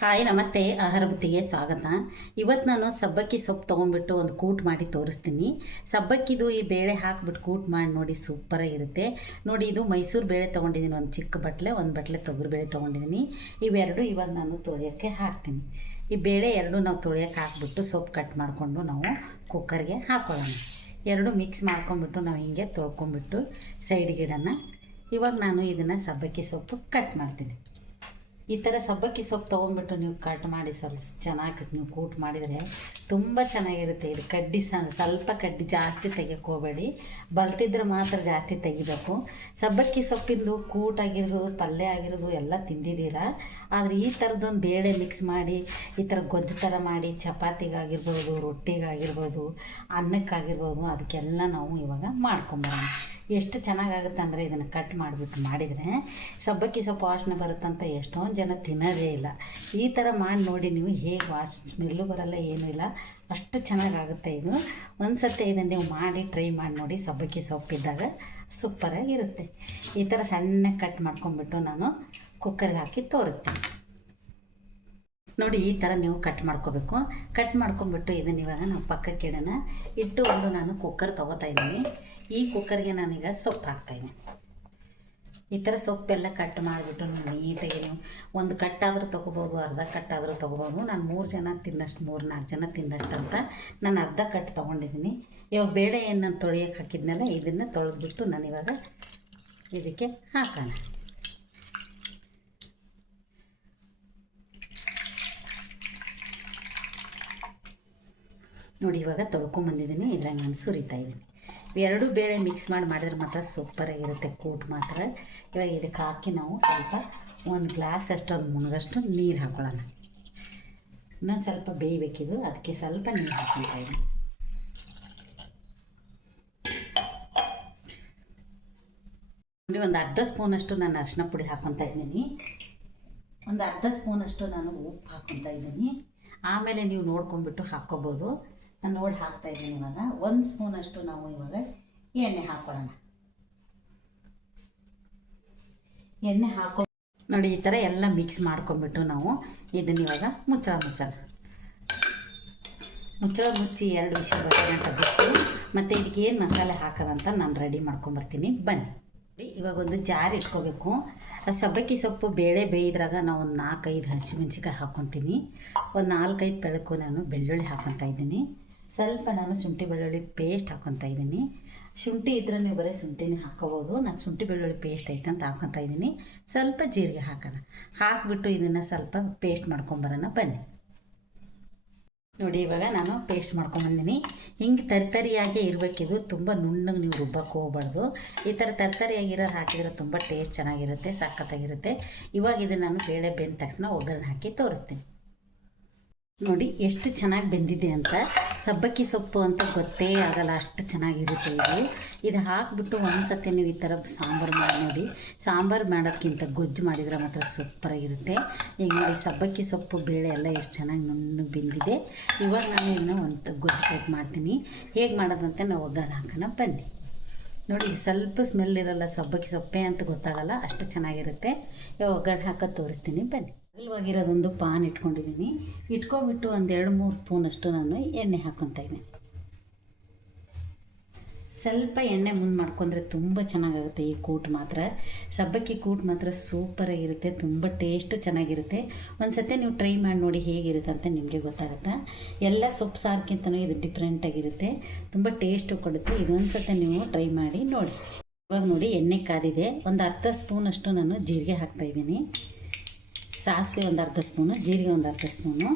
Hi ನಮಸ್ತೆ, ಆಹಾರ ಬುತ್ತಿಗೆ ಸ್ವಾಗತ. ಇವತ್ತು ನಾನು ಸಬ್ಬಕ್ಕಿ ಸೊಪ್ಪು ತೊಗೊಂಡ್ಬಿಟ್ಟು ಒಂದು ಕೂಟ್ ಮಾಡಿ ತೋರಿಸ್ತೀನಿ. ಸಬ್ಬಕ್ಕಿದು ಈ ಬೇಳೆ ಹಾಕಿಬಿಟ್ಟು ಕೂಟ್ ಮಾಡಿ ನೋಡಿ, ಸೂಪರಾಗಿರುತ್ತೆ. ನೋಡಿ, ಇದು ಮೈಸೂರು ಬೇಳೆ ತೊಗೊಂಡಿದ್ದೀನಿ, ಒಂದು ಚಿಕ್ಕ ಬಟ್ಲೆ, ಒಂದು ಬಟ್ಲೆ ತೊಗರಿ ಬೇಳೆ ತೊಗೊಂಡಿದ್ದೀನಿ. ಇವೆರಡು ಇವಾಗ ನಾನು ತೊಳೆಯೋಕ್ಕೆ ಹಾಕ್ತೀನಿ. ಈ ಬೇಳೆ ಎರಡು ನಾವು ತೊಳೆಯೋಕ್ಕೆ ಹಾಕ್ಬಿಟ್ಟು ಸೊಪ್ಪು ಕಟ್ ಮಾಡಿಕೊಂಡು ನಾವು ಕುಕ್ಕರ್ಗೆ ಹಾಕ್ಕೊಳ್ಳೋಣ. ಎರಡು ಮಿಕ್ಸ್ ಮಾಡ್ಕೊಂಬಿಟ್ಟು ನಾವು ಹಿಂಗೆ ತೊಳ್ಕೊಂಬಿಟ್ಟು ಸೈಡ್ಗೆ ಇಡೋಣ. ಇವಾಗ ನಾನು ಇದನ್ನು ಸಬ್ಬಕ್ಕಿ ಸೊಪ್ಪು ಕಟ್ ಮಾಡ್ತೀನಿ. ಈ ಥರ ಸಬ್ಬಕ್ಕಿ ಸೊಪ್ಪು ತೊಗೊಂಡ್ಬಿಟ್ಟು ನೀವು ಕಟ್ ಮಾಡಿ ಚೆನ್ನಾಗಿ ನೀವು ಕೂಟ್ ಮಾಡಿದರೆ ತುಂಬ ಚೆನ್ನಾಗಿರುತ್ತೆ. ಇದು ಕಡ್ಡಿ ಸ್ವಲ್ಪ ಕಡ್ಡಿ ಜಾಸ್ತಿ ತೆಗಿಯೋಕ್ಕೆ ಹೋಗಬೇಡಿ, ಬಲ್ತಿದ್ರೆ ಮಾತ್ರ ಜಾಸ್ತಿ ತೆಗಿಬೇಕು. ಸಬ್ಬಕ್ಕಿ ಸೊಪ್ಪಿಂದು ಕೂಟಾಗಿರೋದು, ಪಲ್ಯ ಆಗಿರೋದು ಎಲ್ಲ ತಿಂದಿದ್ದೀರಾ. ಆದರೆ ಈ ಥರದೊಂದು ಬೇಳೆ ಮಿಕ್ಸ್ ಮಾಡಿ ಈ ಥರ ಗೊಜ್ಜು ಥರ ಮಾಡಿ ಚಪಾತಿಗಾಗಿರ್ಬೋದು, ರೊಟ್ಟಿಗಾಗಿರ್ಬೋದು, ಅನ್ನಕ್ಕಾಗಿರ್ಬೋದು, ಅದಕ್ಕೆಲ್ಲ ನಾವು ಇವಾಗ ಮಾಡ್ಕೊಂಬರೋಣ. ಎಷ್ಟು ಚೆನ್ನಾಗಾಗುತ್ತೆ ಅಂದರೆ ಇದನ್ನು ಕಟ್ ಮಾಡಿಬಿಟ್ಟು ಮಾಡಿದರೆ ಸಬ್ಬಕ್ಕಿ ಸೊಪ್ಪು ವಾಸನೆ ಬರುತ್ತಂತ ಎಷ್ಟೊಂದು ಜನ ತಿನ್ನೋದೇ ಇಲ್ಲ. ಈ ಥರ ಮಾಡಿ ನೋಡಿ ನೀವು, ಹೇಗೆ ಸ್ಮೆಲ್ಲು ಬರಲ್ಲ, ಏನೂ ಇಲ್ಲ, ಅಷ್ಟು ಚೆನ್ನಾಗಾಗುತ್ತೆ ಇದು. ಒಂದು ಸತಿ ಇದನ್ನು ನೀವು ಮಾಡಿ ಟ್ರೈ ಮಾಡಿ ನೋಡಿ. ಸಬ್ಬಕ್ಕಿ ಸೊಪ್ಪಿದ್ದಾಗ ಸೂಪರಾಗಿರುತ್ತೆ. ಈ ಥರ ಸಣ್ಣಗೆ ಕಟ್ ಮಾಡ್ಕೊಂಬಿಟ್ಟು ನಾನು ಕುಕ್ಕರ್ಗೆ ಹಾಕಿ ತೋರಿಸ್ತೀನಿ. ನೋಡಿ, ಈ ಥರ ನೀವು ಕಟ್ ಮಾಡ್ಕೋಬೇಕು. ಕಟ್ ಮಾಡ್ಕೊಂಬಿಟ್ಟು ಇದನ್ನು ಇವಾಗ ನಾವು ಪಕ್ಕಕ್ಕೆ ಇಡೋಣ. ಇಟ್ಟು ಒಂದು ನಾನು ಕುಕ್ಕರ್ ತೊಗೋತಾ ಇದ್ದೀನಿ. ಈ ಕುಕ್ಕರ್ಗೆ ನಾನೀಗ ಸೊಪ್ಪು ಹಾಕ್ತಾಯಿದ್ದೀನಿ. ಈ ಥರ ಸೊಪ್ಪೆಲ್ಲ ಕಟ್ ಮಾಡಿಬಿಟ್ಟು ನೀಟಾಗಿ ನೀವು ಒಂದು ಕಟ್ಟಾದರೂ ತೊಗೋಬೋದು, ಅರ್ಧ ಕಟ್ಟಾದರೂ ತೊಗೋಬೋದು. ನಾನು 3 ಜನ ತಿನ್ನಷ್ಟು, 3-4 ಜನ ತಿನ್ನಷ್ಟು ಅಂತ ನಾನು ಅರ್ಧ ಕಟ್ ತೊಗೊಂಡಿದ್ದೀನಿ. ಇವಾಗ ಬೇಳೆ ಏನು ನಾನು ತೊಳೆಯೋಕ್ಕೆ ಹಾಕಿದ್ನಲ್ಲ, ಇದನ್ನು ತೊಳೆದ್ಬಿಟ್ಟು ನಾನಿವಾಗ ಇದಕ್ಕೆ ಹಾಕೋಣ. ನೋಡಿ, ಇವಾಗ ತೊಳ್ಕೊಂಬಂದಿದ್ದೀನಿ. ಇಲ್ಲ, ನಾನು ಸುರಿತಾ ಇದ್ದೀನಿ. ಎರಡು ಬೇಳೆ ಮಿಕ್ಸ್ ಮಾಡಿದ್ರೆ ಮಾತ್ರ ಸೂಪರಾಗಿರುತ್ತೆ ಕೂಟ್ ಮಾತ್ರ. ಇವಾಗ ಇದಕ್ಕೆ ಹಾಕಿ ನಾವು ಸ್ವಲ್ಪ ಒಂದು ಗ್ಲಾಸ್ ಅಷ್ಟು, ಒಂದು ಮುಣಗಷ್ಟು ನೀರು ಹಾಕೊಳ್ಳೋಣ. ಇನ್ನೊಂದು ಸ್ವಲ್ಪ ಬೇಯಬೇಕಿದು, ಅದಕ್ಕೆ ಸ್ವಲ್ಪ ನೀರು ಹಾಕ್ಕೊಳ್ತಾ ಇದ್ದೀನಿ. ನೋಡಿ, ಒಂದು ಅರ್ಧ ಸ್ಪೂನಷ್ಟು ನಾನು ಅರಿಶಿನ ಪುಡಿ ಹಾಕ್ಕೊತಾ ಇದ್ದೀನಿ. ಒಂದು ಅರ್ಧ ಸ್ಪೂನಷ್ಟು ನಾನು ಉಪ್ಪು ಹಾಕ್ಕೊತಾ ಇದ್ದೀನಿ. ಆಮೇಲೆ ನೀವು ನೋಡ್ಕೊಂಡ್ಬಿಟ್ಟು ಹಾಕ್ಕೋಬೋದು. ನಾನು ನೋಡಿ ಹಾಕ್ತಾಯಿದ್ದೀನಿ. ಇವಾಗ 1 ಸ್ಪೂನಷ್ಟು ನಾವು ಇವಾಗ ಎಣ್ಣೆ ಹಾಕ್ಕೊಳ್ಳೋಣ. ಎಣ್ಣೆ ನೋಡಿ, ಈ ಥರ ಎಲ್ಲ ಮಿಕ್ಸ್ ಮಾಡ್ಕೊಂಬಿಟ್ಟು ನಾವು ಇದನ್ನು ಇವಾಗ ಮುಚ್ಚಳ ಮುಚ್ಚಿ 2 ವಿಷಯ ಬರೋಗಂಟ ಬಿಟ್ಟು ಮತ್ತು ಇದಕ್ಕೆ ಏನು ಮಸಾಲೆ ಹಾಕೋದಂತ ನಾನು ರೆಡಿ ಮಾಡ್ಕೊಂಬರ್ತೀನಿ, ಬನ್ನಿ. ಇವಾಗ ಒಂದು ಜಾರ್ ಇಟ್ಕೋಬೇಕು. ಸಬ್ಬಕ್ಕಿ ಸೊಪ್ಪು ಬೇಳೆ ಬೇಯಿದ್ರಾಗ ನಾವು ಒಂದು 4-5 ಹಸಿಮೆಣ್ಸಿಕಾಯಿ ಹಾಕ್ಕೊತೀನಿ. ಒಂದು 4-5 ಬೆಳಕು ನಾನು ಬೆಳ್ಳುಳ್ಳಿ ಹಾಕ್ಕೊತಾ ಇದ್ದೀನಿ. ಸ್ವಲ್ಪ ನಾನು ಶುಂಠಿ ಬೆಳ್ಳುಳ್ಳಿ ಪೇಸ್ಟ್ ಹಾಕ್ಕೊತಾ ಇದ್ದೀನಿ. ಶುಂಠಿ ಇದ್ರೆ ನೀವು ಬರೀ ಶುಂಠಿನೇ ಹಾಕ್ಕೋಬೋದು. ನಾನು ಶುಂಠಿ ಬೆಳ್ಳುಳ್ಳಿ ಪೇಸ್ಟ್ ಐತೆ ಅಂತ ಹಾಕ್ಕೊತಾ ಇದ್ದೀನಿ. ಸ್ವಲ್ಪ ಜೀರಿಗೆ ಹಾಕಿಬಿಟ್ಟು ಇದನ್ನು ಸ್ವಲ್ಪ ಪೇಸ್ಟ್ ಮಾಡ್ಕೊಂಬರೋಣ, ಬನ್ನಿ. ನೋಡಿ, ಇವಾಗ ನಾನು ಪೇಸ್ಟ್ ಮಾಡ್ಕೊಂಬಂದಿನಿ. ಹಿಂಗೆ ತರಿಯಾಗೇ ಇರಬೇಕಿದು, ತುಂಬ ನುಣ್ಣಗೆ ನೀವು ರುಬ್ಬಕ್ಕೆ ಹೋಗ್ಬಾರ್ದು. ಈ ಥರ ತರಿಯಾಗಿರೋದು ಹಾಕಿದರೆ ತುಂಬ ಟೇಸ್ಟ್ ಚೆನ್ನಾಗಿರುತ್ತೆ, ಸಖತ್ತಾಗಿರುತ್ತೆ. ಇವಾಗ ಇದನ್ನು ನಾನು ಬೇಳೆ ಬೆಂದ ತಕ್ಷಣ ಒಗ್ಗರಣೆ ಹಾಕಿ ತೋರಿಸ್ತೀನಿ. ನೋಡಿ, ಎಷ್ಟು ಚೆನ್ನಾಗಿ ಬೆಂದಿದೆ ಅಂತ. ಸಬ್ಬಕ್ಕಿ ಸೊಪ್ಪು ಅಂತ ಗೊತ್ತೇ ಆಗಲ್ಲ, ಅಷ್ಟು ಚೆನ್ನಾಗಿರುತ್ತೆ ಇದು ಹಾಕಿಬಿಟ್ಟು ಒಂದು ಸತಿ ನೀವು ಈ ಥರ ಸಾಂಬಾರು ಮಾಡಿ ನೋಡಿ. ಸಾಂಬಾರು ಮಾಡೋಕ್ಕಿಂತ ಗೊಜ್ಜು ಮಾಡಿದರೆ ಮಾತ್ರ ಸೂಪರಾಗಿರುತ್ತೆ. ಈಗ ನೋಡಿ, ಸಬ್ಬಕ್ಕಿ ಸೊಪ್ಪು ಬೇಳೆ ಎಲ್ಲ ಎಷ್ಟು ಚೆನ್ನಾಗಿ ನುಣ್ಣಗೆ ಬೆಂದಿದೆ. ಇವಾಗ ನಾನು ಇನ್ನೂ ಒಂದು ಗೊಜ್ಜು ಟೈಪ್ ಮಾಡ್ತೀನಿ. ಹೇಗೆ ಮಾಡೋದಂತೆ ನಾವು ಒಗ್ಗರಣೆ ಹಾಕೋಣ, ಬನ್ನಿ. ನೋಡಿ, ಸ್ವಲ್ಪ ಸ್ಮೆಲ್ ಇರಲ್ಲ, ಸಬ್ಬಕ್ಕಿ ಸೊಪ್ಪೆ ಅಂತ ಗೊತ್ತಾಗಲ್ಲ, ಅಷ್ಟು ಚೆನ್ನಾಗಿರುತ್ತೆ. ಇವಾಗ ಒಗ್ಗರಣೆ ಹಾಕೋದು ತೋರಿಸ್ತೀನಿ, ಬನ್ನಿ. ಅಗಲವಾಗಿರೋದೊಂದು ಪಾನ್ ಇಟ್ಕೊಂಡಿದ್ದೀನಿ. ಇಟ್ಕೊಂಡ್ಬಿಟ್ಟು ಒಂದು 2-3 ಸ್ಪೂನಷ್ಟು ನಾನು ಎಣ್ಣೆ ಹಾಕ್ಕೊತಾ ಇದ್ದೀನಿ. ಸ್ವಲ್ಪ ಎಣ್ಣೆ ಮುಂದೆ ಮಾಡ್ಕೊಂಡ್ರೆ ತುಂಬ ಚೆನ್ನಾಗಾಗುತ್ತೆ ಈ ಕೂಟ್ ಮಾತ್ರ. ಸಬ್ಬಕ್ಕಿ ಕೂಟ್ ಮಾತ್ರ ಸೂಪರಾಗಿರುತ್ತೆ, ತುಂಬ ಟೇಸ್ಟು ಚೆನ್ನಾಗಿರುತ್ತೆ. ಒಂದು ಸತಿ ನೀವು ಟ್ರೈ ಮಾಡಿ ನೋಡಿ, ಹೇಗಿರುತ್ತೆ ಅಂತ ನಿಮಗೆ ಗೊತ್ತಾಗುತ್ತೆ. ಎಲ್ಲ ಸೊಪ್ಪು ಸಾರ್ಗಿಂತನೂ ಇದು ಡಿಫ್ರೆಂಟಾಗಿರುತ್ತೆ, ತುಂಬ ಟೇಸ್ಟು ಕೊಡುತ್ತೆ. ಇದೊಂದು ಸತಿ ನೀವು ಟ್ರೈ ಮಾಡಿ ನೋಡಿ. ಇವಾಗ ನೋಡಿ, ಎಣ್ಣೆ ಕಾದಿದೆ. ಒಂದು ಅರ್ಧ ಸ್ಪೂನಷ್ಟು ನಾನು ಜೀರಿಗೆ ಹಾಕ್ತಾಯಿದ್ದೀನಿ. ಸಾಸಿವೆ ಒಂದು ಅರ್ಧ ಸ್ಪೂನು, ಜೀರಿಗೆ ಒಂದು ಅರ್ಧ ಸ್ಪೂನು.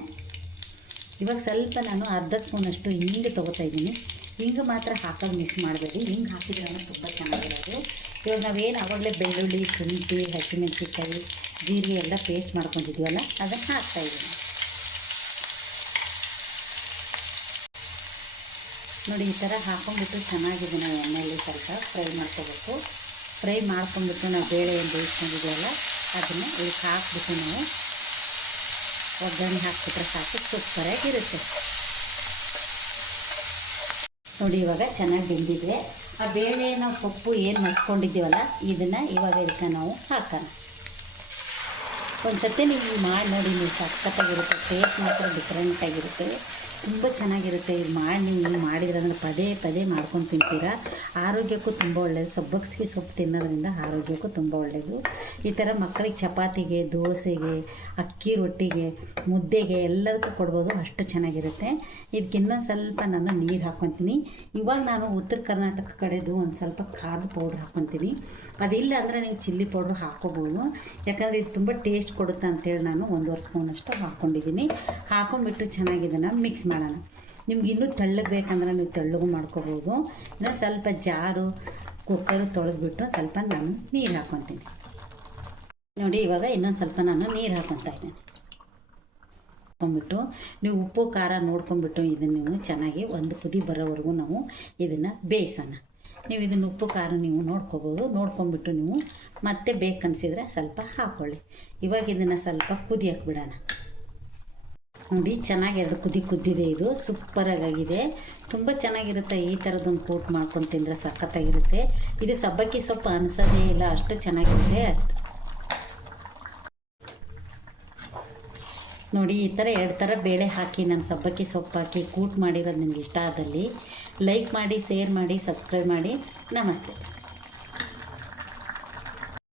ಇವಾಗ ಸ್ವಲ್ಪ ನಾನು ಅರ್ಧ ಸ್ಪೂನಷ್ಟು ಹಿಂಗೆ ತೊಗೋತಾ ಇದ್ದೀನಿ. ಹಿಂಗೆ ಮಾತ್ರ ಹಾಕೋದು ಮಿಕ್ಸ್ ಮಾಡಬೇಡಿ, ಹಿಂಗೆ ಹಾಕಿದ್ರೆ ತುಂಬ ಚೆನ್ನಾಗಿರೋದು. ಇವಾಗ ನಾವೇನು ಆವಾಗಲೇ ಬೆಳ್ಳುಳ್ಳಿ, ಶುಂಠಿ, ಹಸಿಮೆಣಸಿನ್ಕಾಯಿ, ಜೀರಿಗೆ ಎಲ್ಲ ಪೇಸ್ಟ್ ಮಾಡ್ಕೊಂಡಿದ್ದೀವಲ್ಲ, ಅದನ್ನು ಹಾಕ್ತಾಯಿದ್ದೀನಿ. ನೋಡಿ, ಈ ಥರ ಹಾಕ್ಕೊಂಡ್ಬಿಟ್ಟು ಚೆನ್ನಾಗಿದೆ. ನಾವು ಎಣ್ಣೆಯಲ್ಲಿ ಸ್ವಲ್ಪ ಫ್ರೈ ಮಾಡ್ಕೋಬೇಕು. ಫ್ರೈ ಮಾಡ್ಕೊಂಡ್ಬಿಟ್ಟು ನಾವು ಬೇಳೆ ಏನು ಬೇಯಿಸ್ಕೊಂಡಿದ್ದೀವಲ್ಲ ಅದನ್ನು ಇದಕ್ಕೆ ಹಾಕ್ಬಿಟ್ಟು ನಾವು ಒಗ್ಗರಣೆ ಹಾಕ್ಬಿಟ್ರೆ ಸಾಕು, ಸೂಪರಾಗಿರುತ್ತೆ. ನೋಡಿ, ಇವಾಗ ಚೆನ್ನಾಗಿ ಬೆಂದಿದೆ. ಆ ಬೇಳೆ ನಾವು ಸೊಪ್ಪು ಏನು ಮಸ್ಕೊಂಡಿದ್ದೀವಲ್ಲ, ಇದನ್ನು ಇವಾಗ ಇದಕ್ಕೆ ನಾವು ಹಾಕೋಣ. ಒಂದು ಸತಿ ನೀವು ಮಾಡಿ ನೋಡಿ, ನೀವು ಸಖತ್ತಾಗಿರುತ್ತೆ. ಟೇಸ್ಟ್ ಮಾತ್ರ ಡಿಫ್ರೆಂಟಾಗಿರುತ್ತೆ, ತುಂಬ ಚೆನ್ನಾಗಿರುತ್ತೆ. ಇದು ಮಾಡಿ ನೀವು ಮಾಡಿದ್ರೆ ಅಂದರೆ ಪದೇ ಪದೇ ಮಾಡ್ಕೊಂಡು ತಿಂತೀರಾ. ಆರೋಗ್ಯಕ್ಕೂ ತುಂಬ ಒಳ್ಳೆಯದು. ಸಬ್ಬಕ್ಕಿ ಸೊಪ್ಪು ತಿನ್ನೋದ್ರಿಂದ ಆರೋಗ್ಯಕ್ಕೂ ತುಂಬ ಒಳ್ಳೆಯದು. ಈ ಥರ ಮಕ್ಕಳಿಗೆ ಚಪಾತಿಗೆ, ದೋಸೆಗೆ, ಅಕ್ಕಿ ರೊಟ್ಟಿಗೆ, ಮುದ್ದೆಗೆ ಎಲ್ಲದಕ್ಕೂ ಕೊಡ್ಬೋದು, ಅಷ್ಟು ಚೆನ್ನಾಗಿರುತ್ತೆ. ಇದಕ್ಕೆ ಇನ್ನೊಂದು ಸ್ವಲ್ಪ ನಾನು ನೀರು ಹಾಕ್ಕೊತೀನಿ. ಇವಾಗ ನಾನು ಉತ್ತರ ಕರ್ನಾಟಕ ಕಡೆದು ಒಂದು ಸ್ವಲ್ಪ ಖಾರದ ಪೌಡ್ರ್ ಹಾಕ್ಕೊತೀನಿ. ಅದಿಲ್ಲ ಅಂದರೆ ನೀವು ಚಿಲ್ಲಿ ಪೌಡ್ರ್ ಹಾಕ್ಕೋಬೋದು, ಯಾಕಂದರೆ ಇದು ತುಂಬ ಟೇಸ್ಟ್ ಕೊಡುತ್ತೆ ಅಂತೇಳಿ ನಾನು 1.5 ಸ್ಪೂನಷ್ಟು ಹಾಕ್ಕೊಂಡಿದ್ದೀನಿ. ಹಾಕ್ಕೊಂಬಿಟ್ಟು ಚೆನ್ನಾಗಿ ಇದನ್ನು ಮಿಕ್ಸ್ ಮಾಡೋಣ. ನಿಮ್ಗೆ ಇನ್ನೂ ತೆಳ್ಳಗೆ ಬೇಕಂದ್ರೆ ನೀವು ತೆಳ್ಳಗೂ ಮಾಡ್ಕೋಬೋದು. ಇನ್ನೂ ಸ್ವಲ್ಪ ಜಾರು, ಕುಕ್ಕರು ತೊಳೆದ್ಬಿಟ್ಟು ಸ್ವಲ್ಪ ನಾನು ನೀರು ಹಾಕ್ಕೊತೀನಿ. ನೋಡಿ, ಇವಾಗ ಇನ್ನೊಂದು ಸ್ವಲ್ಪ ನಾನು ನೀರು ಹಾಕ್ಕೊತಾ ಇದ್ದೀನಿ. ಹಾಕ್ಕೊಂಬಿಟ್ಟು ನೀವು ಉಪ್ಪು ಖಾರ ನೋಡ್ಕೊಂಬಿಟ್ಟು ಇದನ್ನು ನೀವು ಚೆನ್ನಾಗಿ ಒಂದು ಕುದಿ ಬರೋವರೆಗೂ ನಾವು ಇದನ್ನು ಬೇಯಿಸೋಣ. ನೀವು ಇದನ್ನು ಉಪ್ಪು ಖಾರ ನೀವು ನೋಡ್ಕೋಬೋದು. ನೋಡ್ಕೊಂಬಿಟ್ಟು ನೀವು ಮತ್ತೆ ಬೇಕನ್ಸಿದ್ರೆ ಸ್ವಲ್ಪ ಹಾಕ್ಕೊಳ್ಳಿ. ಇವಾಗ ಇದನ್ನು ಸ್ವಲ್ಪ ಕುದಿಯಕ್ಕೆ ಬಿಡೋಣ. ನೋಡಿ, ಚೆನ್ನಾಗಿ 2 ಕುದಿ ಕುದ್ದಿದೆ. ಇದು ಸೂಪರಾಗಿದೆ, ತುಂಬ ಚೆನ್ನಾಗಿರುತ್ತೆ. ಈ ಥರದೊಂದು ಕೂಟ್ ಮಾಡ್ಕೊಂಡು ತಿಂದರೆ ಸಖತ್ತಾಗಿರುತ್ತೆ. ಇದು ಸಬ್ಬಕ್ಕಿ ಸೊಪ್ಪು ಅನಿಸೋದೇ ಇಲ್ಲ, ಅಷ್ಟು ಚೆನ್ನಾಗಿರುತ್ತೆ. ನೋಡಿ, ಈ ಥರ 2 ಥರ ಬೇಳೆ ಹಾಕಿ ನಾನು ಸಬ್ಬಕ್ಕಿ ಸೊಪ್ಪು ಹಾಕಿ ಕೂಟ್ ಮಾಡಿರೋದು ನಿಮ್ಗೆ ಇಷ್ಟ ಆದಲ್ಲಿ ಲೈಕ್ ಮಾಡಿ, ಶೇರ್ ಮಾಡಿ, ಸಬ್ಸ್ಕ್ರೈಬ್ ಮಾಡಿ. ನಮಸ್ತೆ.